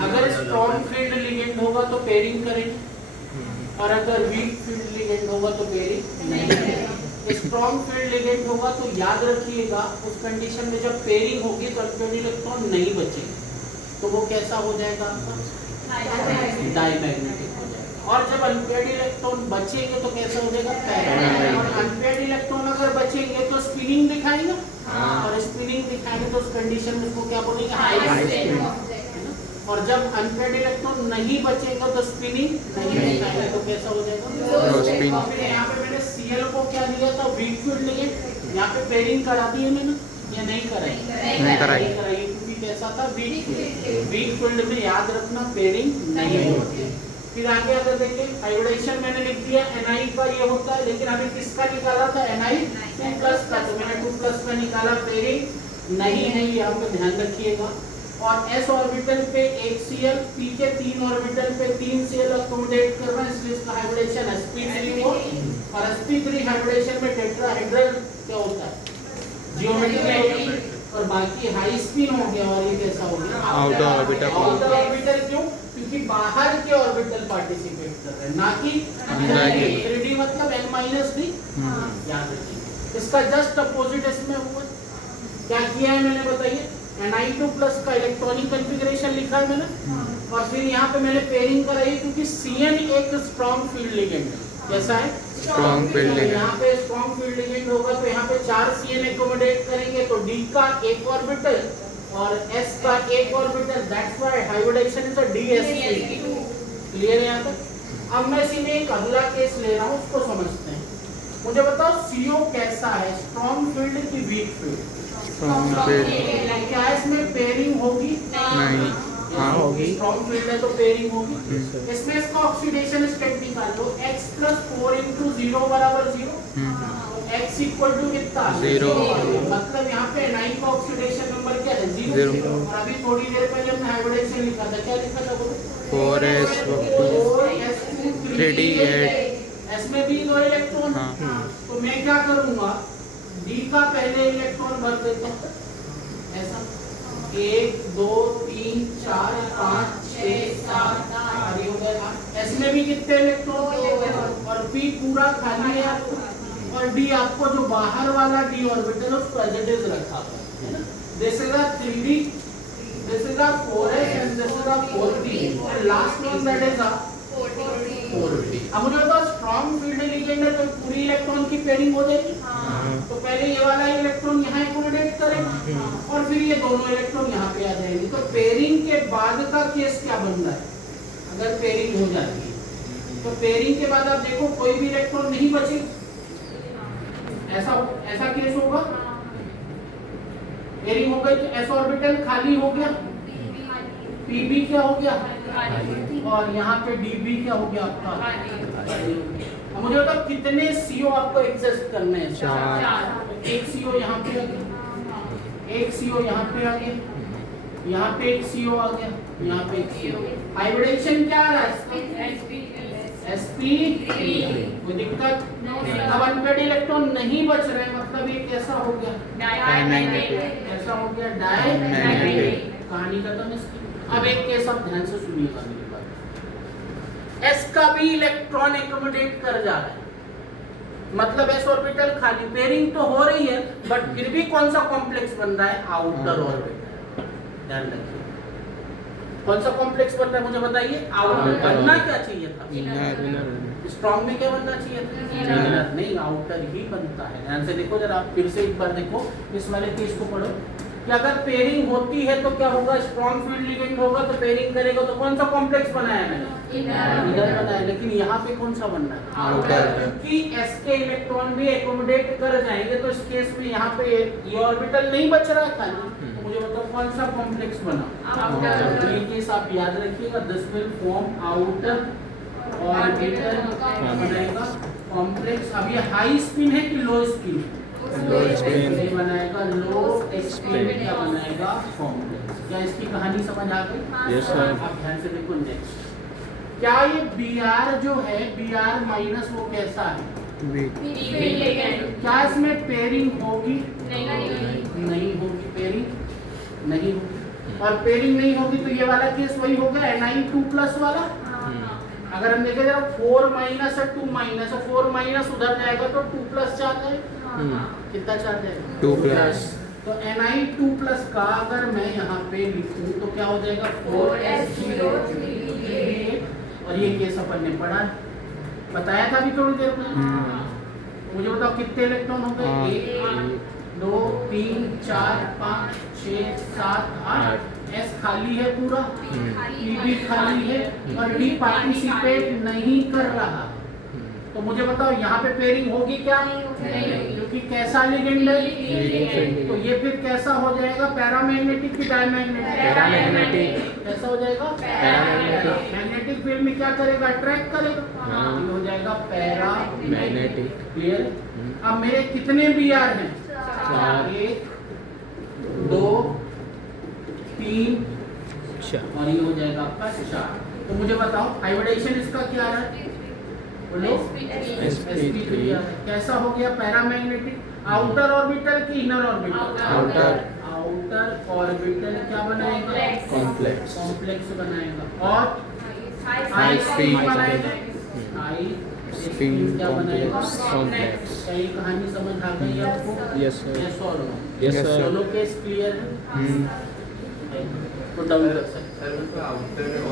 अगर strong field ligand होगा तो पेयरिंग करेंगे, और अगर वीक फील्ड लिगेंड होगा तो पेयरिंग नहीं करेंगे। स्ट्रॉन्ग फील्ड लिगेंड होगा तो याद रखिएगा उस कंडीशन में जब पेयरिंग होगी तो अनपेयर्ड इलेक्ट्रॉन नहीं बचेंगे, तो वो कैसा हो जाएगा आपका डायमैग्नेटिक हो जाएगा। और जब अनपेयर्ड इलेक्ट्रॉन बचेंगे तो कैसा हो जाएगा पैरामैग्नेटिक। और अनपेयर्ड इलेक्ट्रॉन अगर बचेंगे तो स्पिनिंग दिखाएंगे, और स्पिनिंग दिखाएंगे तो उस कंडीशन में उसको क्या बोलेंगे हाई स्पिन। और जब अनपेयर्ड इलेक्ट्रॉन नहीं बचेगा तो स्पिनिंग नहीं दिखाएगा तो कैसा हो जाएगा लो स्पिन। यहाँ पे मैंने Cl को क्या दिया था वीक फील्ड लिगेंड, यहाँ पे पेयरिंग करा दी है मैंने या नहीं कराई? नहीं कराई क्योंकि कैसा था वीक फील्ड। वीक फील्ड में याद रखना पेयरिंग नहीं होती। फिर आगे अगर देखें हाइब्रिडेशन मैंने लिख दिया Ni का ये होता है, लेकिन हमें किसका निकाला था Ni2+ का, तो मैंने 2+ का निकाला, पेयरिंग नहीं है, ये हम ध्यान रखिएगा। और s ऑर्बिटल पे एक Cl, p के 3 ऑर्बिटल पे 3 Cl अकोमोडेट कर रहा है, इसलिए इसका हाइब्रिडेशन sp3 हो। और sp3 हाइब्रिडेशन में टेट्राहेड्रल क्या होता है जियोमेट्री, और बाकी हाई स्पिन हो गया। और ये कैसा हो गया आउटर ऑर्बिटल। आउटर ऑर्बिटल क्यों? क्योंकि बाहर के ऑर्बिटल पार्टिसिपेट कर रहे हैं, ना कि 3d मतलब n-d। याद रखिए इसका जस्ट अपोजिट इसमें हुआ। क्या किया है मैंने बताइए, Ni2+ का इलेक्ट्रॉनिक कॉन्फ़िगरेशन लिखा है मैंने, और फिर यहाँ पे मैंने पेयरिंग कराई क्योंकि Cn एक स्ट्रॉन्ग फील्ड लिगेंड है। कैसा है स्ट्रॉन्ग फील्ड लिगेंड। यहाँ पे स्ट्रॉन्ग फील्ड लिगेंड होगा तो यहाँ पे 4 Cn एकोमोडेट करेंगे, तो D का एक ऑर्बिटल और S का एक orbital, that's why hybridisation is a dsp2। Clear है यहाँ तक? अब मैं इसी में एक अगला केस ले रहा हूँ, उसको समझते हैं। मुझे बताओ CO कैसा है, स्ट्रॉन्ग फील्ड की वीक फील्ड? क्या इसमें पेयरिंग होगी? नहीं। हाँ होगी। स्ट्रॉन्ग फील्ड है तो पेयरिंग होगी। इसमें इसका ऑक्सीडेशन स्टेट निकाल लो, x + 4 × 0 = 0। x = कितना 0। मतलब यहाँ पे Ni का ऑक्सीडेशन नंबर क्या है 0। और अभी थोड़ी देर पहले हमने हाइब्रिडेशन लिखा था, क्या लिखा था बोलो 4s2 3d8। इसमें भी 2 इलेक्ट्रॉन। तो मैं क्या करूंगा, D का पहले इलेक्ट्रॉन भर देता हूँ ऐसा, 1 2 3 4 5 6 7 8 हो गया। इसमें भी कितने इलेक्ट्रॉन, और P पूरा खाली है आपको, और D आपको जो बाहर वाला D ऑर्बिटल उसको एज इट इज रखा हुआ है ना। This is a 3d, this is a 4s and this is a 4d, and last one that is a 4d। अब मुझे बताओ स्ट्रॉन्ग फील्ड लिगेंड है तो पूरी इलेक्ट्रॉन की पेयरिंग हो जाएगी। तो पहले ये वाला इलेक्ट्रॉन यहाँ एकोमोडेट करेगा, और फिर ये दोनों इलेक्ट्रॉन यहाँ पे आ जाएंगे। तो पेयरिंग के बाद का केस क्या बन रहा है, अगर पेयरिंग हो जाती है तो पेयरिंग के बाद आप देखो कोई भी इलेक्ट्रॉन नहीं बचे, ऐसा केस होगा। पेयरिंग हो गई तो s ऑर्बिटल खाली हो गया, pb क्या हो गया, और यहाँ पे db क्या हो गया आपका। अब मुझे बताओ कितने CO आपको एग्जिस्ट करने हैं? 4। एक CO यहाँ पे आ गया, एक CO यहाँ पे आ गया, यहाँ पे एक CO आ गया, यहाँ पे एक CO। हाइब्रिडेशन क्या आ रहा है sp3। कोई दिक्कत? अब अनपेयर्ड इलेक्ट्रॉन नहीं बच रहे, मतलब ये कैसा हो गया डायमैग्नेटिक। कैसा हो गया डायमैग्नेटिक। कहानी खत्म इसकी। अब एक केस आप ध्यान से सुनिएगा मेरी बात। S का भी इलेक्ट्रॉन एकोमोडेट कर जा रहा है, मतलब s ऑर्बिटल खाली, पेयरिंग तो हो रही है, बट फिर भी कौन सा कॉम्प्लेक्स बन रहा है आउटर ऑर्बिटल। ध्यान रखिए कौन सा कॉम्प्लेक्स बन रहा है मुझे बताइए। आउटर बनना क्या चाहिए था, स्ट्रॉन्ग में क्या बनना चाहिए था, नहीं आउटर ही बनता है। ध्यान से देखो जरा, फिर से एक बार देखो इस वाले केस को पढ़ो कि अगर पेयरिंग होती है तो क्या होगा, स्ट्रॉन्ग फील्ड लिगेंड होगा तो पेयरिंग करेगा, तो कौन सा कॉम्प्लेक्स बनाया मैंने इधर बनाया, लेकिन यहाँ पे कौन सा बनना है आउटर, क्योंकि s के इलेक्ट्रॉन भी एकोमोडेट कर जाएंगे। तो इस केस में यहाँ पे ये ऑर्बिटल नहीं बच रहा है खाली, तो मुझे बताओ कौन सा कॉम्प्लेक्स बना आउटर। तो ये केस आप याद रखिएगा, this will form outer orbital बनाएगा कॉम्प्लेक्स। अब ये हाई स्पिन है कि लो स्पिन, लो स्पिन बनाएगा, लो स्पिन क्या बनाएगा कॉम्प्लेक्स। क्या इसकी कहानी समझ आ गई? Yes sir. आप ध्यान से देखो नेक्स्ट, क्या ये Br जो है Br- वो कैसा है, क्या इसमें पेयरिंग होगी? नहीं होगी, पेयरिंग नहीं होगी। और पेयरिंग नहीं होगी तो ये वाला केस वही हो गया Ni2+ वाला। अगर हम देखें 4 माइनस और 2 माइनस, तो 4 माइनस उधर जाएगा तो 2+ चार्ज आएगा। कितना चार्ज आएगा? 2+। तो Ni2+ का अगर मैं यहाँ पे लिखूं तो क्या हो जाएगा? 4s0 और ये केस अपन ने पढ़ा है, बताया था अभी थोड़ी देर में। मुझे बताओ कितने इलेक्ट्रॉन हो गए? 1 2 3 4 5 6 7 8। S खाली है पूरा, Pb खाली है और D पार्टिसिपेट नहीं कर रहा। तो मुझे बताओ यहाँ पे पेयरिंग होगी क्या? क्योंकि कैसा लिगेंड है, तो ये फिर कैसा हो जाएगा? पैरामैग्नेटिक की डायमैग्नेटिक? पैरामैग्नेटिक। कैसा हो जाएगा? पैरामैग्नेटिक। मैग्नेटिक फील्ड में क्या करेगा? अट्रैक्ट करेगा। ये हो जाएगा पैरामैग्नेटिक। क्लियर? अब मेरे कितने Br हैं? 1 2 3 और ये हो जाएगा आपका 4। तो मुझे बताओ हाइब्रिडेशन इसका क्या है? बोलो। sp3 कैसा हो गया? पैरामैग्नेटिक। आउटर ऑर्बिटल की इनर ऑर्बिटल? आउटर ऑर्बिटल क्या बनाएगा? कॉम्प्लेक्स बनाएगा। और हाई स्पिन बनाएगा। हाई स्पिन क्या बनाएगा? कॉम्प्लेक्स। क्या ये कहानी समझ आ गई आपको? Yes sir. यस और नो? Yes sir. दोनों केस क्लियर है? तो डाउन कर सकते हैं।